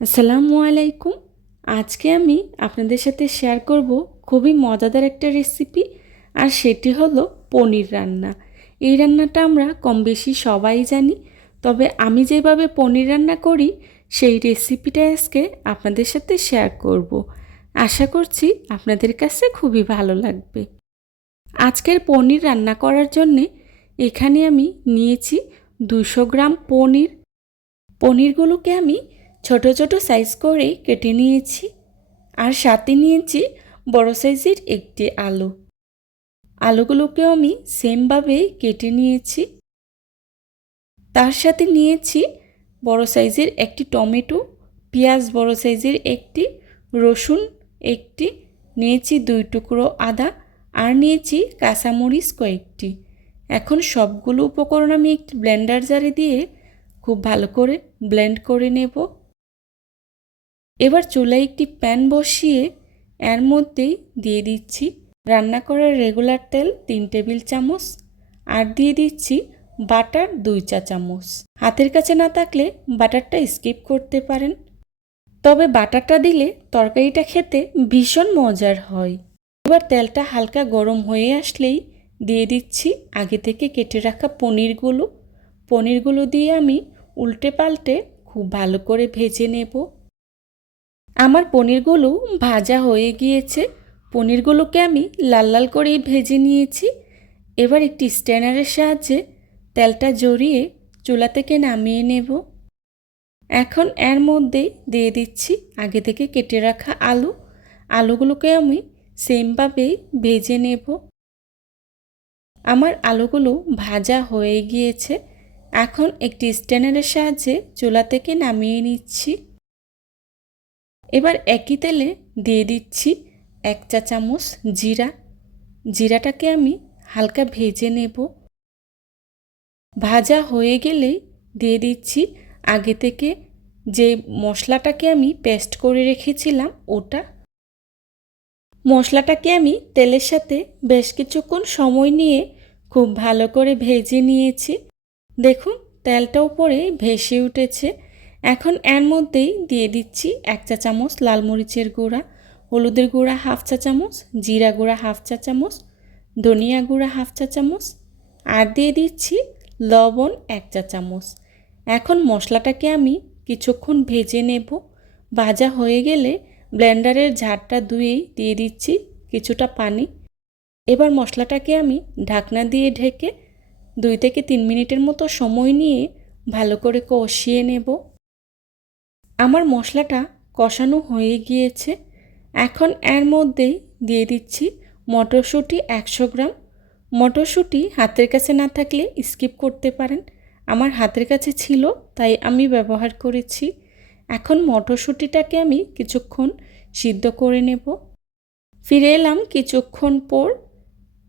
আসসালামু আলাইকুম। আজকে আমি আপনাদের সাথে শেয়ার করব খুবই মজাদার একটা রেসিপি আর সেটি হলো পনির রান্না। এই রান্নাটা আমরা কম বেশি সবাই জানি, তবে আমি যেভাবে পনির রান্না করি, সেই রেসিপিটা আজকে আপনাদের সাথে শেয়ার করব। আশা করছি আপনাদের কাছে খুবই ভালো লাগবে। আজকের পনির রান্না করার জন্যে এখানে আমি নিয়েছি দুশো গ্রাম পনির। পনিরগুলোকে আমি ছোট ছোট সাইজ করে কেটে নিয়েছি আর সাথে নিয়েছি বড় সাইজের একটি আলু। আলুগুলোকেও আমি সেমভাবে কেটে নিয়েছি। তার সাথে নিয়েছি বড় সাইজের একটি টমেটো, পেঁয়াজ বড় সাইজের একটি, রসুন একটি, নিয়েছি দুই টুকরো আদা আর নিয়েছি কাঁচামরিচ কয়েকটি। এখন সবগুলো উপকরণ আমি একটি ব্লেন্ডার জারে দিয়ে খুব ভালো করে ব্লেন্ড করে নেব। এবার চুলায় একটি প্যান বসিয়ে এর মধ্যেই দিয়ে দিচ্ছি রান্না করার রেগুলার তেল তিন টেবিল চামচ আর দিয়ে দিচ্ছি বাটার দুই চা চামচ। হাতের কাছে না থাকলে বাটারটা স্কিপ করতে পারেন। তবে বাটারটা দিলে তরকারিটা খেতে ভীষণ মজার হয়। এবার তেলটা হালকা গরম হয়ে আসলেই দিয়ে দিচ্ছি আগে থেকে কেটে রাখা পনিরগুলো। পনিরগুলো দিয়ে আমি উল্টে পাল্টে খুব ভালো করে ভেজে নেব। আমার পনিরগুলো ভাজা হয়ে গিয়েছে। পনিরগুলোকে আমি লাল লাল করেই ভেজে নিয়েছি। এবার একটি স্ট্যানারের সাহায্যে তেলটা জড়িয়ে চুলা থেকে নামিয়ে নেব। এখন এর মধ্যেই দিয়ে দিচ্ছি আগে থেকে কেটে রাখা আলু। আলুগুলোকে আমি সেমভাবে ভেজে নেব। আমার আলুগুলো ভাজা হয়ে গিয়েছে। এখন একটি স্ট্যানারের সাহায্যে চুলা থেকে নামিয়ে নিচ্ছি। এবার একই তেলে দিয়ে দিচ্ছি এক চা চামচ জিরা। জিরাটাকে আমি হালকা ভেজে নেব। ভাজা হয়ে গেলেই দিয়ে দিচ্ছি আগে থেকে যে মশলাটাকে আমি পেস্ট করে রেখেছিলাম ওটা। মশলাটাকে আমি তেলের সাথে বেশ কিছুক্ষণ সময় নিয়ে খুব ভালো করে ভেজে নিয়েছি। দেখুন, তেলটা উপরে ভেসে উঠেছে। এখন এর মধ্যেই দিয়ে দিচ্ছি এক চা চামচ লাল মরিচের গুঁড়া, হলুদের গুঁড়া হাফ চা চামচ, জিরা গুঁড়া হাফ চা চামচ, ধনিয়া গুঁড়া হাফ চা চামচ আর দিয়ে দিচ্ছি লবণ এক চা চামচ। এখন মশলাটাকে আমি কিছুক্ষণ ভেজে নেব। ভাজা হয়ে গেলে ব্লেন্ডারের ঝাড়টা ধুয়েই দিয়ে দিচ্ছি কিছুটা পানি। এবার মশলাটাকে আমি ঢাকনা দিয়ে ঢেকে দুই থেকে তিন মিনিটের মতো সময় নিয়ে ভালো করে কষিয়ে নেব। আমার মশলাটা কষানো হয়ে গিয়েছে। এখন এর মধ্যেই দিয়ে দিচ্ছি মটরশুঁটি একশো গ্রাম। মটরশুঁটি হাতের কাছে না থাকলে স্কিপ করতে পারেন। আমার হাতের কাছে ছিল, তাই আমি ব্যবহার করেছি। এখন মটরশুঁটিটাকে আমি কিছুক্ষণ সিদ্ধ করে নেব। ফিরে এলাম কিছুক্ষণ পর।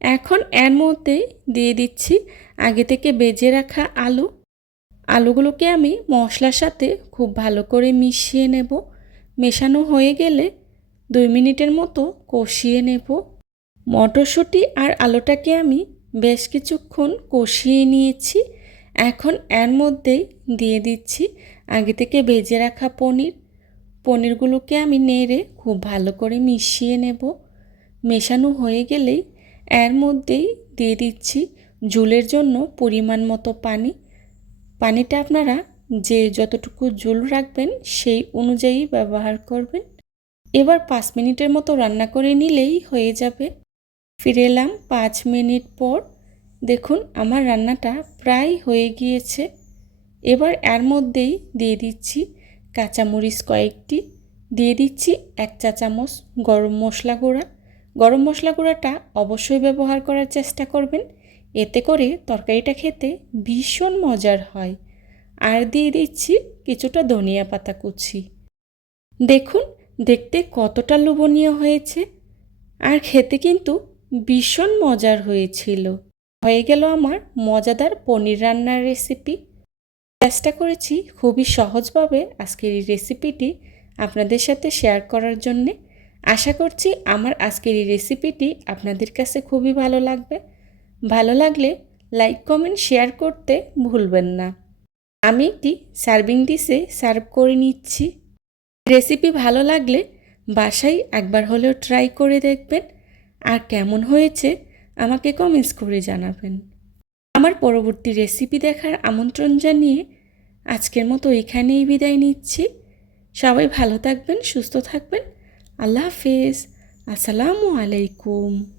এখন এর মধ্যে দিয়ে দিচ্ছি আগে থেকে বেজে রাখা আলু। আলুগুলোকে আমি মশলার সাথে খুব ভালো করে মিশিয়ে নেব। মেশানো হয়ে গেলে দুই মিনিটের মতো কষিয়ে নেব। মটরশুঁটি আর আলুটাকে আমি বেশ কিছুক্ষণ কষিয়ে নিয়েছি। এখন এর মধ্যেই দিয়ে দিচ্ছি আগে থেকে ভেজে রাখা পনির। পনিরগুলোকে আমি নেড়ে খুব ভালো করে মিশিয়ে নেব। মেশানো হয়ে গেলেই এর মধ্যেই দিয়ে দিচ্ছি ঝুলের জন্য পরিমাণ মতো পানি। পানিটা আপনারা যে যতটুকু ঝোল রাখবেন সেই অনুযায়ী ব্যবহার করবেন। এবার পাঁচ মিনিটের মতো রান্না করে নিলেই হয়ে যাবে। ফিরে এলাম পাঁচ মিনিট পর। দেখুন, আমার রান্নাটা প্রায় হয়ে গিয়েছে। এবার এর মধ্যেই দিয়ে দিচ্ছি কাঁচামরিচ কয়েকটি। দিয়ে দিচ্ছি এক চা চামচ গরম মশলা গুঁড়া। গরম মশলা গুঁড়াটা অবশ্যই ব্যবহার করার চেষ্টা করবেন। এতে করে তরকারিটা খেতে ভীষণ মজার হয়। আর দিয়ে দিচ্ছি কিছুটা ধনিয়া পাতা কুচি। দেখুন, দেখতে কতটা লোভনীয় হয়েছে। আর খেতে কিন্তু ভীষণ মজার হয়েছিল। হয়ে গেল আমার মজাদার পনির রান্নার রেসিপি চেষ্টা করেছি খুবই সহজভাবে আজকের এই রেসিপিটি আপনাদের সাথে শেয়ার করার জন্যে। আশা করছি আমার আজকের এই রেসিপিটি আপনাদের কাছে খুবই ভালো লাগবে। ভালো লাগলে লাইক কমেন্ট শেয়ার করতে ভুলবেন না। আমি একটি সার্ভিং ডিশে সার্ভ করে নিচ্ছি। রেসিপি ভালো লাগলে বাসায় একবার হলেও ট্রাই করে দেখবেন। আর কেমন হয়েছে আমাকে কমেন্টস করে জানাবেন। আমার পরবর্তী রেসিপি দেখার আমন্ত্রণ জানিয়ে আজকের মতো এখানেই বিদায় নিচ্ছি। সবাই ভালো থাকবেন, সুস্থ থাকবেন। আল্লাহ হাফেজ। আসসালামু আলাইকুম।